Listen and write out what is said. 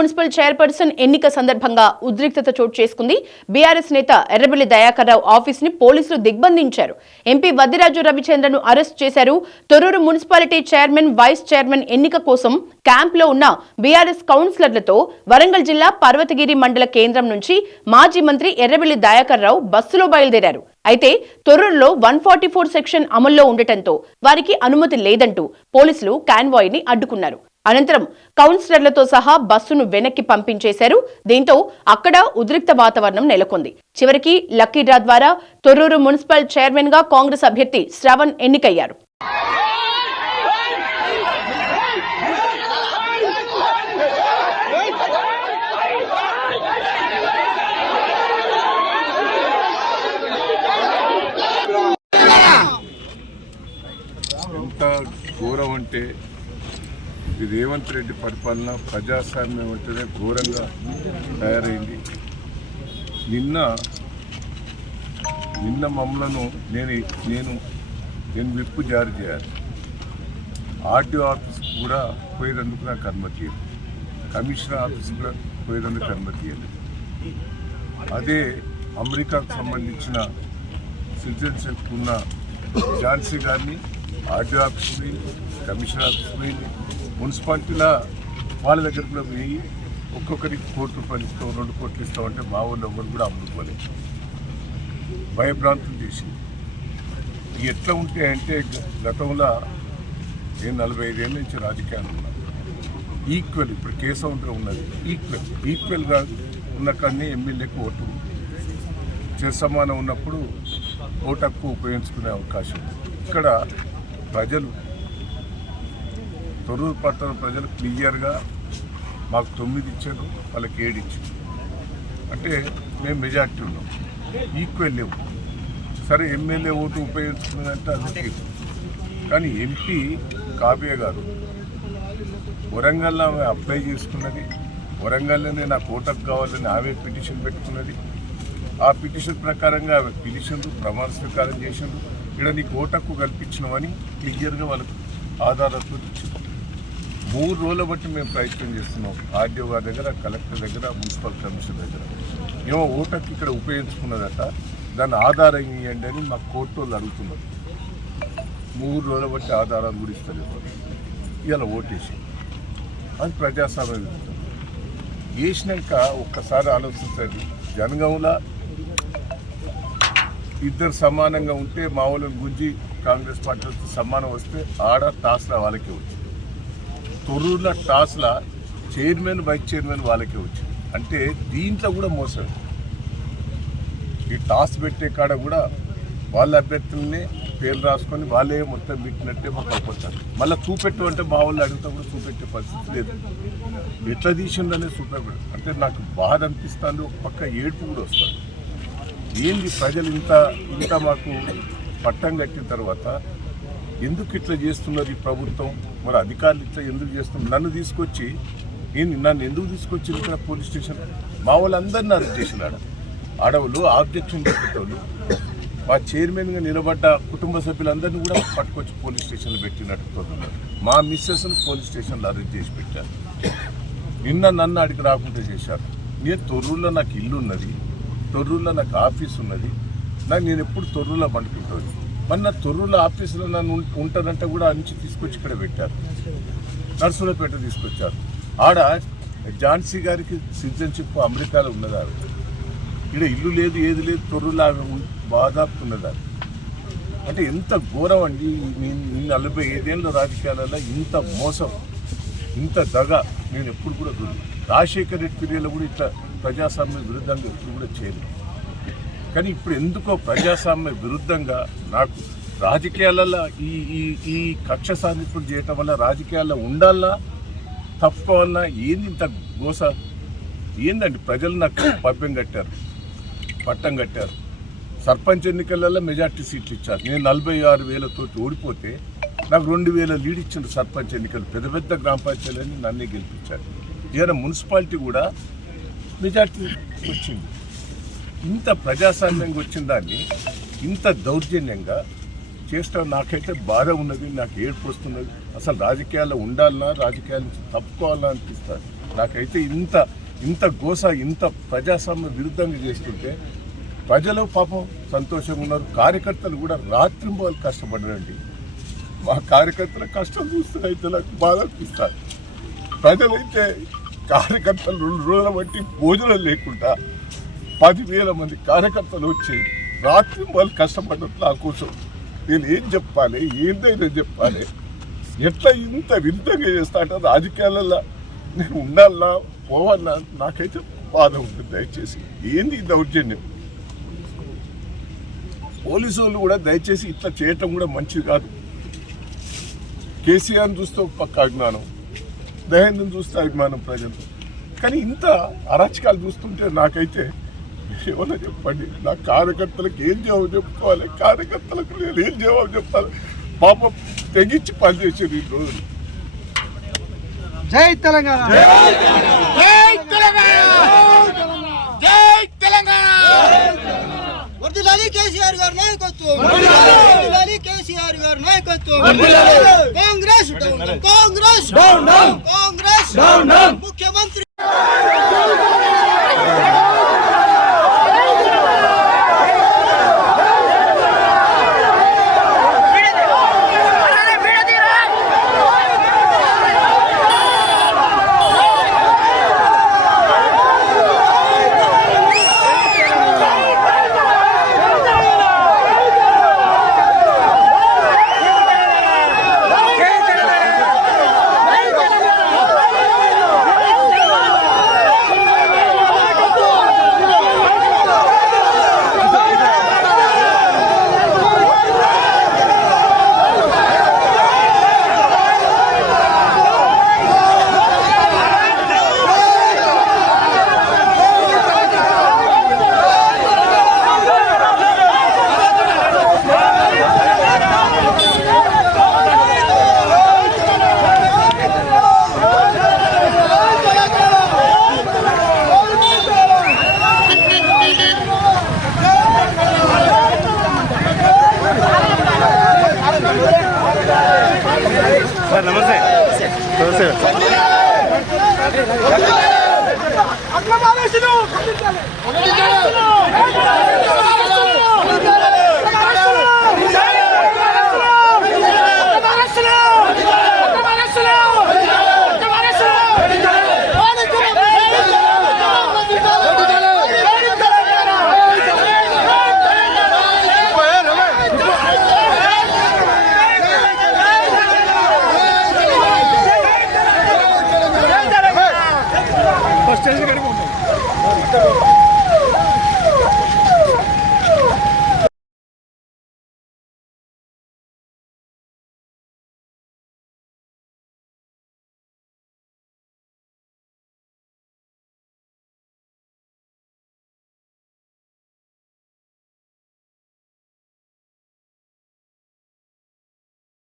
Municipal chairperson ఎన్నిక సందర్భంగా ఉద్రిక్తత చోటు చేసుకుంది. బీఆర్ఎస్ నేత ఎర్రబెల్లి దయాకర్ రావు ఆఫీస్ ని పోలీసులు దిగ్బంధించారు. ఎంపీ వద్దిరాజు రవిచంద్రను అరెస్ట్ చేశారు. Torrur municipality chairman, vice chairman ఎన్నిక కోసం క్యాంప్ లో ఉన్న బీఆర్ఎస్ కౌన్సిలర్లతో వరంగల్ జిల్లా పర్వతగిరి మండల కేంద్రం నుంచి మాజీ మంత్రి ఎర్రబెల్లి దయాకర్ రావు బస్సులో బయలుదేరారు. అయితే తొర్రూరులో 144 సెక్షన్ అమల్లో ఉండటంతో వారికి అనుమతి లేదంటూ పోలీసులు కాన్వాయ్ ని అడ్డుకున్నారు. అనంతరం కౌన్సిలర్లతో సహా బస్సును వెనక్కి పంపించేశారు. దీంతో అక్కడ ఉద్రిక్త వాతావరణం నెలకొంది. చివరికి లక్కీ డ్రా ద్వారా తొర్రూరు మున్సిపల్ చైర్మన్ గా కాంగ్రెస్ అభ్యర్థి శ్రవణ్ ఎన్నికయ్యారు. ఎంత ఘోరం అంటే రేవంత్ రెడ్డి పరిపాలన ప్రజాస్వామ్యం అంటేనే ఘోరంగా తయారైంది. నిన్న మమ్మలను నేను విప్పు జారీ చేయాలి. ఆర్డీఓ ఆఫీస్ కూడా పోయేందుకు నాకు అనుమతి ఇవ్వదు. కమిషనర్ ఆఫీస్ కూడా పోయేందుకు అనుమతి ఇవ్వలేదు. అదే అమెరికాకు సంబంధించిన సిటిజన్షిప్ ఉన్న ఝాన్సీ గారిని ఆర్డీఓ ఆఫీస్ పోయింది, కమిషనర్ ఆఫీస్ పోయింది, మున్సిపాలిటీలో వాళ్ళ దగ్గర కూడా పోయి ఒక్కొక్కరికి ₹1 ఇస్తాం, ₹2 ఇస్తామంటే మా వాళ్ళు ఎవరు కూడా అమ్ముకోలేదు. భయభ్రాంతులు చేసింది. ఎట్లా ఉంటే అంటే గతంలో నేను 45 ఏళ్ళ నుంచి రాజకీయాలు ఉన్నాను. ఈక్వల్ ఇప్పుడు కేసముద్రం ఉన్నది. ఈక్వల్గా ఉన్న కానీ ఎమ్మెల్యేకు ఓటు సమానం ఉన్నప్పుడు ఓటు హక్కు ఉపయోగించుకునే అవకాశం. ఇక్కడ ప్రజలు, తొర్రూరు పట్టణ ప్రజలు క్లియర్గా మాకు 9 ఇచ్చారు, వాళ్ళకి 7 ఇచ్చారు. అంటే మేము మెజార్టీ ఉన్నాం. ఈక్వల్ లేవు. సరే ఎమ్మెల్యే ఓటు ఉపయోగించుకున్నదంటే అందుకే. కానీ ఎంపీ కావ్య గారు వరంగల్లో ఆమె అప్లై చేసుకున్నది. వరంగల్లోనే నాకు ఓటకు కావాలని ఆమె పిటిషన్ పెట్టుకున్నది. ఆ పిటిషన్ ప్రకారంగా ఆమె పిటిషన్లు ప్రమాణ స్వీకారం చేసిండ్రు. ఇక్కడ నీకు ఓటకు కల్పించినామని క్లియర్గా వాళ్ళకు ఆధారాలతో ఇచ్చింది. 3 రోజుల బట్టి మేము ప్రయత్నం చేస్తున్నాం. ఆర్డీఓ గారి దగ్గర, కలెక్టర్ దగ్గర, మున్సిపల్ కమిషనర్ దగ్గర. ఏమో ఓటకు ఇక్కడ ఉపయోగించుకున్నదట, దాన్ని ఆధారం ఇవ్వండి అని మా కోర్టు వాళ్ళు అడుగుతున్నారు. 3 రోజుల బట్టి ఆధారాలు కూడా ఇస్తారు. ఇవాళ ఓటేసి అది ప్రజాస్వామ్యం వేసినాక ఒక్కసారి ఆలోచించండి. జనగాంలో ఇద్దరు సమానంగా ఉంటే మా వాళ్ళని గుంజి కాంగ్రెస్ పార్టీతో సమానం వస్తే ఆడ టాస్లా వాళ్ళకే వచ్చింది. తొర్రూరులో టాస్లా చైర్మన్, వైస్ చైర్మన్ వాళ్ళకే వచ్చింది. అంటే దీంట్లో కూడా మోసం. ఈ టాస్ పెట్టే కాడ కూడా వాళ్ళ అభ్యర్థులనే పేర్లు రాసుకొని వాళ్ళే మొత్తం పెట్టినట్టే మాకు అయిపోతారు. మళ్ళీ చూపెట్టు అంటే మా వాళ్ళు అడిగితే కూడా చూపెట్టే పరిస్థితి లేదు. ఎట్లా తీసిందనే చూపెట్టాడు. అంటే నాకు బాధ అనిపిస్తుంది. ఒక పక్క ఏడుపు కూడా వస్తుంది. ఏంది ప్రజలు ఇంత మాకు పట్టం కట్టిన తర్వాత ఎందుకు ఇట్లా చేస్తున్నారు ఈ ప్రభుత్వం? మరి అధికారులు ఇట్లా ఎందుకు చేస్తున్నారు? నన్ను ఎందుకు తీసుకొచ్చి ఇక్కడ పోలీస్ స్టేషన్? మా వాళ్ళందరినీ అరెస్ట్ చేసినాడు. ఆడవాళ్ళు ఆబ్జెక్షన్ చెప్పేటోళ్ళు, మా చైర్మన్గా నిలబడ్డ కుటుంబ సభ్యులందరినీ కూడా పట్టుకొచ్చి పోలీస్ స్టేషన్లో పెట్టినట్టు. మా మిస్సెస్ను పోలీస్ స్టేషన్లో అరెస్ట్ చేసి పెట్టారు. నన్ను అడిగి రాకుండా చేశారు. నేను తొర్రూరులో నాకు ఇల్లు ఉన్నది, తొర్రూరులో నాకు ఆఫీస్ ఉన్నది. నేను ఎప్పుడు తొర్రూరులో పండుకుంటుంది. మరి నా తొర్రూరులో ఆఫీసులో నన్ను ఉంటానంటే కూడా నుంచి తీసుకొచ్చి ఇక్కడ పెట్టారు. నర్సులపేట తీసుకొచ్చారు. ఆడ ఝాన్సీ గారికి సిటిజన్షిప్ అమెరికాలో ఉన్నదా? ఇక్కడ ఇల్లు లేదు, ఏది లేదు, తొర్రూరులో బాధాపుతున్నదా? అంటే ఎంత ఘోరం అండి. 45 ఏళ్ళ రాజకీయాలలో ఇంత మోసం, ఇంత దగ నేను ఎప్పుడు కూడా రాజశేఖర్ రెడ్డి పీరియడ్లో కూడా ఇట్లా ప్రజాస్వామ్య విరుద్ధంగా ఎప్పుడు కూడా చేయలేదు. కానీ ఇప్పుడు ఎందుకో ప్రజాస్వామ్య విరుద్ధంగా నాకు రాజకీయాలలో ఈ కక్ష సాధింపులు చేయటం వల్ల రాజకీయాల్లో ఉండాలన్నా తప్పుకోవాలన్నా ఏంది ఇంత గోస? ఏందండి? ప్రజలు నాకు పట్టం కట్టారు. సర్పంచ్ ఎన్నికలలో మెజార్టీ సీట్లు ఇచ్చారు. నేను 46,000తో ఓడిపోతే నాకు 2,000 లీడ్ ఇచ్చిండు సర్పంచ్ ఎన్నికలు. పెద్ద గ్రామ పంచాయతీలని నన్నే గెలిపించారు. ఇవాళ మున్సిపాలిటీ కూడా మెజార్టీ వచ్చింది. ఇంత ప్రజాస్వామ్యంగా వచ్చిన దాన్ని ఇంత దౌర్జన్యంగా చేస్తాం. నాకైతే బాధ ఉన్నది, నాకు ఏడుపు వస్తున్నది. అసలు రాజకీయాల్లో ఉండాలన్నా, రాజకీయాల నుంచి తప్పుకోవాలన్నా అనిపిస్తుంది. నాకైతే ఇంత గోస ఇంత ప్రజాస్వామ్య విరుద్ధంగా చేస్తుంటే ప్రజలు పాపం సంతోషంగా ఉన్నారు. కార్యకర్తలు కూడా రాత్రింబోలు కష్టపడ్డారండి. మా కార్యకర్తల కష్టం చూస్తే అయితే నాకు బాధ అనిపిస్తారు. ప్రజలైతే కార్యకర్తలు 2 రోజుల బట్టి భోజనం లేకుండా 10,000 మంది కార్యకర్తలు వచ్చి రాత్రింబోలు కష్టపడ్డారు నా కోసం. నేను ఏం చెప్పాలి, ఏందైనా చెప్పాలి, ఎట్లా ఇంత విరుద్ధంగా చేస్తా అంటే రాజకీయాలలో నేను ఉండాలా పోవాలా నాకైతే బాధ ఉంటుంది. దయచేసి ఏంది ఈ దౌర్జన్యం? పోలీసు వాళ్ళు కూడా దయచేసి ఇట్లా చేయటం కూడా మంచిది కాదు. కేసీఆర్ని చూస్తే ఒక పక్క అభిమానం, దయాన్ని చూస్తే అభిమానం ప్రజలు. కానీ ఇంత అరాచకాలు చూస్తుంటే నాకైతే ఏమన్నా చెప్పండి, నా కార్యకర్తలకు ఏం జవాబు చెప్పుకోవాలి, కార్యకర్తలకు నేను ఏం జవాబు చెప్పాలి? పాపం తెగించి పనిచేసారు ఈ రోజులు. జై తెలంగాణ, జై తెలంగాణ, జై తెలంగాణ. వర్ధిల్లాలి కేసీఆర్ గారి నాయకత్వం, వర్ధిల్లాలి కేసీఆర్ గారి నాయకత్వం. కాంగ్రెస్ కాంగ్రెస్ కాంగ్రెస్ ముఖ్యమంత్రి స్టేజ్ కడుపు